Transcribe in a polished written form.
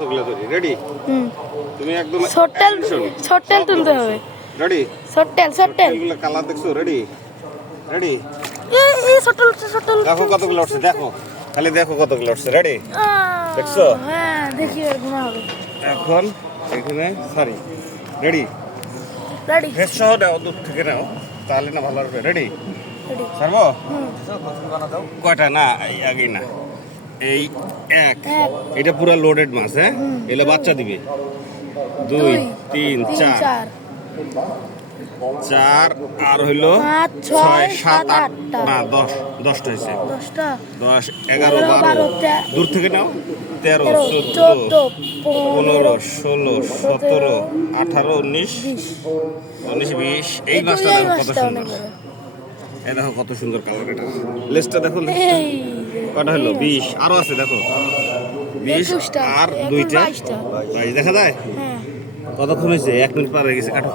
Ready? তুমি একদম শর্টটেল তুলতে হবে। রেডি? শর্টটেল কালার দেখছো? রেডি? রেডি? এই শর্টটেল দেখো কতগুলো উঠছে, দেখো খালি দেখো কতগুলো উঠছে। রেডি? দেখছো? হ্যাঁ দেখি আর গুণা হবে। এখন এখানে সরি রেডি ফেস সহ নাও, দূর থেকে নাও, তাহলে না ভালো হবে। রেডি? ছাড়বো? কয়টা না আগে না, এই এক, এটা পুরো লোডেড মাছ। হ্যাঁ, এলে বাচ্চা দিবে 2 3 4 4 আর হইলো 6 7 8 না 10টা হয়েছে। 10 11 12 দূর থেকে নাও। 13 14 15 16 17 18 19 20 এই মাছটা দেখো কত সুন্দর। এই দেখো কত সুন্দর কালার। এটা লেজটা দেখো, কটা হলো? 20 আরো আছে দেখো, 20 আর 2টা 22 দেখা যায়। কতক্ষণ হয়েছে? 1 মিনিট পার হয়ে গেছে। কাটো।